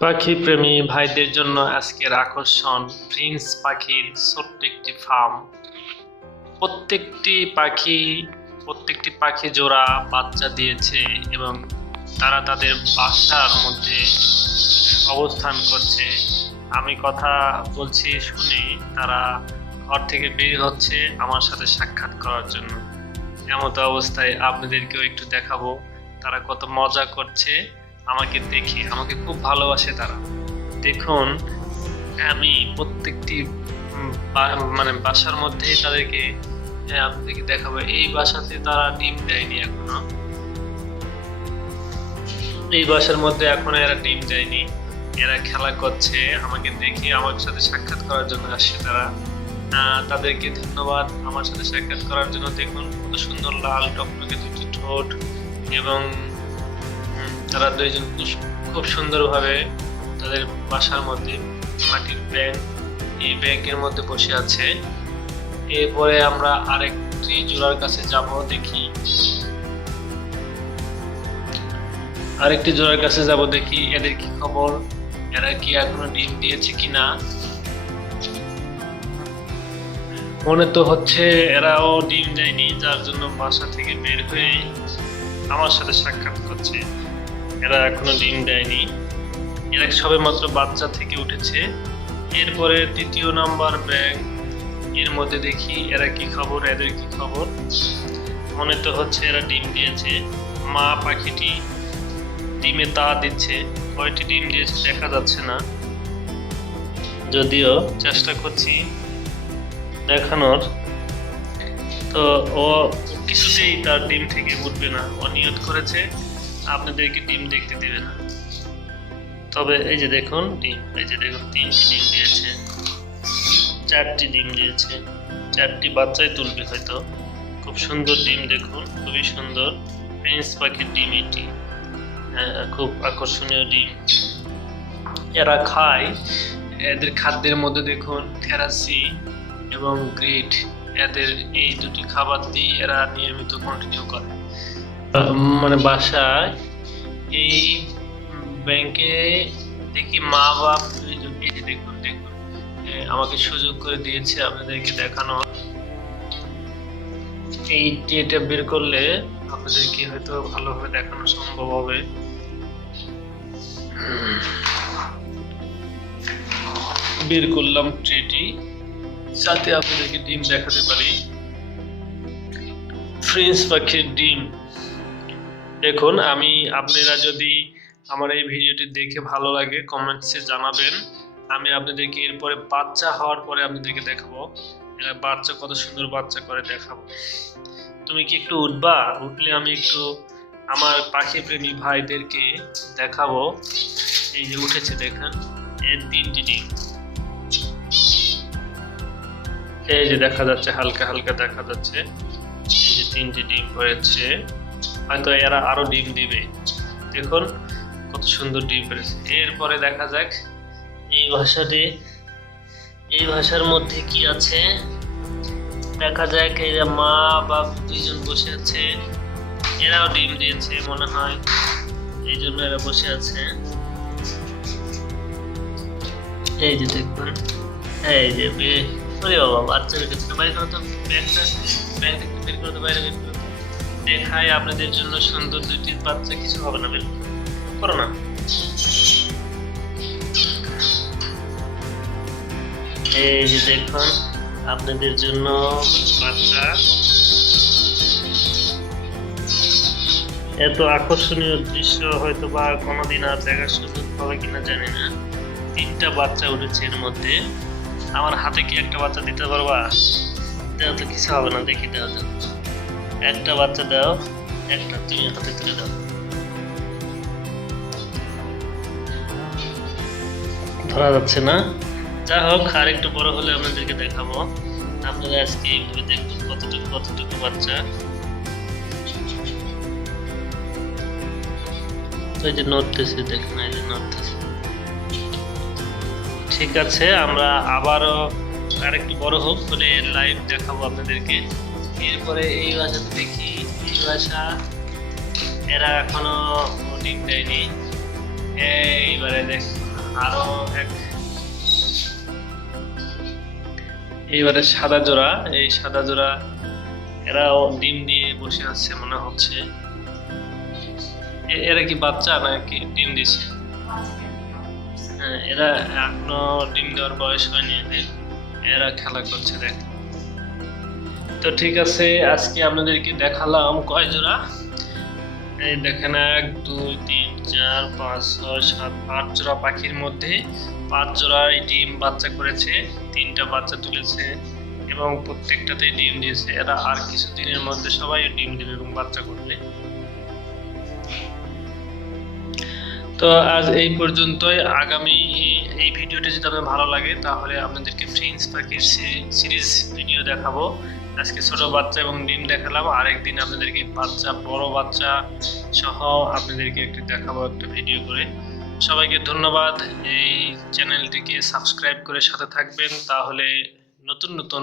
পাখি প্রেমী ভাইদের জন্য আজকের আকর্ষণ প্রিন্স পাখির ছোট্ট একটি ফার্ম প্রত্যেকটি পাখি প্রত্যেকটি পাখি জোড়া বাচ্চা দিয়েছে এবং তারা তাদের বাসার মধ্যে অবস্থান করছে। আমি কথা বলছি শুনে তারা ঘর থেকে বের হচ্ছে আমার সাথে সাক্ষাৎ করার জন্য। এমতো অবস্থায় আপনাদেরকেও একটু দেখাবো তারা কত মজা করছে। আমাকে দেখে আমাকে খুব ভালোবাসে তারা। দেখুন আমি প্রত্যেকটি মানে বাসার মধ্যে তাদেরকে হ্যাঁ, আপনাদেরকে দেখাবো। এই বাসাতে তারা ডিম দেয়নি এখনও। এই বাসার মধ্যে এখনও এরা ডিম দেয়নি। এরা খেলা করছে আমাকে দেখে আমার সাথে সাক্ষাৎ করার জন্য আসছে তারা। তাদেরকে ধন্যবাদ আমার সাথে সাক্ষাৎ করার জন্য। দেখুন কত সুন্দর লাল টকটকে দুটি ঠোঁট এবং তারা দুইজন খুব- সুন্দরভাবে তাদের বাসার মধ্যে মাটির ব্যাংক, এই ব্যাংকের মধ্যে বসে আছে। এরপরে আমরা আরেকটি জোড়ার কাছে যাব, দেখি। আরেকটি জোড়ার কাছে যাব, দেখি এদের কি খবর, এরা কি এখনও ডিম দিয়েছে কিনা। মনে তো হচ্ছে এরাও ডিম দেয়নি, যার জন্য বাসা থেকে বের হয়ে আমার সাথে সাক্ষাৎ করছে। এরা এখনও ডিম দেয়নি। এরা সবে মাত্র বাচ্চা থেকে উঠেছে। এরপরে তৃতীয় নাম্বার ব্যাগ। এর মধ্যে দেখি এরা কি খবর, এদের কি খবর? মনে তো হচ্ছে এরা ডিম দিয়েছে। মা পাখিটি ডিমে তা দিচ্ছে। কয়টি ডিম দিয়েছে দেখা যাচ্ছে না। যদিও চেষ্টা করছি দেখানোর, তো ও কিছুতেই তার ডিম থেকে উঠবে না। ও নিয়ত করেছে আপনাদেরকে ডিম দেখতে দেবে না। তবে এই যে দেখুন ডিম এই যে দেখুন তিনটি ডিম দিয়েছে চারটি ডিম দিয়েছে চারটি বাচ্চাই তুলবে হয়তো। খুব সুন্দর ডিম দেখুন খুবই সুন্দর। প্রিন্স পাখির ডিম এটি। হ্যাঁ, খুব আকর্ষণীয় ডিম। এরা খায় এদের খাদ্যের মধ্যে দেখুন থেরাসি এবং গ্রিট এদের এই দুটি খাবার দিয়ে এরা নিয়মিত কন্টিনিউ করে। মানে বাসায় এই ব্যাংকে দেখি মা বাপ দেখুন দেখুন। আমাকে সুযোগ করে দিয়েছে আপনাদেরকে দেখানো। এই টিয়েটা বের করলে আপনাদেরকে হয়তো ভালোভাবে দেখানো সম্ভব হবে। বের করলাম ট্রেটি। যাতে আপনাদেরকে ডিম দেখাতে পারি। ফ্রেঞ্চ পাখির ডিম। দেখুন, আমি আপনারা যদি আমার এই ভিডিওটি দেখে ভালো লাগে, কমেন্টসে জানাবেন। আমি আপনাদেরকে এরপরে বাচ্চা হওয়ার পরে আপনাদেরকে দেখাবো। এরা বাচ্চা কত সুন্দর বাচ্চা করে দেখাবো। তুমি কি একটু উঠবা? উঠলে আমি একটু আমার পাখি প্রেমী ভাইদেরকে দেখাবো। এই যে উঠেছে, দেখেন, এর তিনটি ডিম। এই যে দেখা যাচ্ছে, হালকা হালকা দেখা যাচ্ছে। এই যে তিনটি ডিম হয়েছে। হয়তো এরা আরও ডিম দিবে। দেখুন, কত সুন্দর ডিম পেরেছে। এরপরে দেখা যাক, এই ভাষাটি, এই ভাষার মধ্যে কি আছে? দেখা যাক এরা মা, বাপ দুইজন বসে আছে। এরাও ডিম দিয়েছে, মনে হয়। এই জন্য এরা বসে আছে। এই যে দেখুন, এই যে বে- ওরে বাবা বাচ্চা রেখেছে বাইরে তো, ব্যাগটা ব্যাগ থেকে বের বাইরে বের। দেখায় আপনাদের জন্য সুন্দর দুটি বাচ্চা, কিছু হবে না বের করো। না। এই যে দেখুন, আপনাদের জন্য বাচ্চা। এত আকর্ষণীয় দৃশ্য হয়তো বা কোনোদিন আর দেখার সুযোগ হবে কিনা জানি না। তিনটা বাচ্চা উঠেছে এর মধ্যে। আমার হাতে কি একটা বাচ্চা দিতে পারবা? দেওয়া তো কিছু হবে না, দেখি দাও দাও একটা বাচ্চা দাও, একটা তুমি হাতে তুলে দাও। ধরা যাচ্ছে না? যা হোক, আর একটু বড় হলে আপনাদেরকে দেখাবো। আপনারা আজকে এইভাবে দেখুন কতটুকু কতটুকু বাচ্চা। ওই যে নড়তেছে, দেখুন, এই যে নড়তেছে। ঠিক আছে, আমরা আবারও আরেকটু বড় হোক করে লাইভ দেখাবো আপনাদেরকে। এরপরে এই ভাষাতে দেখি এই ভাষা এরা এখনও ডিম দেয়নি। এইবারে দেখ আরও এক। এইবারে সাদা জোড়া এই সাদা জোড়া এরাও ডিম দিয়ে বসে আছে মনে হচ্ছে। এরা কি বাচ্চা নাকি ডিম দিছে? হ্যাঁ, এরা এখনও ডিম দেওয়ার বয়স হয়নি। এরা খেলা করছে দেখ। তো ঠিক আছে, আজকে আপনাদেরকে দেখালাম কয় জোড়া? এই দেখেন, এক, দুই, তিন, চার, পাঁচ, ছয়, সাত, আট জোড়া পাখির মধ্যে পাঁচ জোড়ায় ডিম বাচ্চা করেছে, তিনটা বাচ্চা তুলেছে এবং প্রত্যেকটাতেই ডিম দিয়েছে। এরা আর কিছুদিনের মধ্যে সবাই ডিম দেবে এবং বাচ্চা করবে। তো আজ এই পর্যন্তই। আগামী এই ভিডিওটি যদি আপনার ভালো লাগে, তাহলে আপনাদেরকে ফ্রেঞ্চ পাখির সিরিজ ভিডিও দেখাবো। আজকে ছোট বাচ্চা এবং ডিম দেখালাম। আরেকদিন আপনাদেরকে বাচ্চা, বড় বাচ্চা সহ আপনাদেরকে একটু দেখাবো একটা ভিডিও করে। সবাইকে ধন্যবাদ। এই চ্যানেলটিকে সাবস্ক্রাইব করে সাথে থাকবেন। তাহলে নতুন নতুন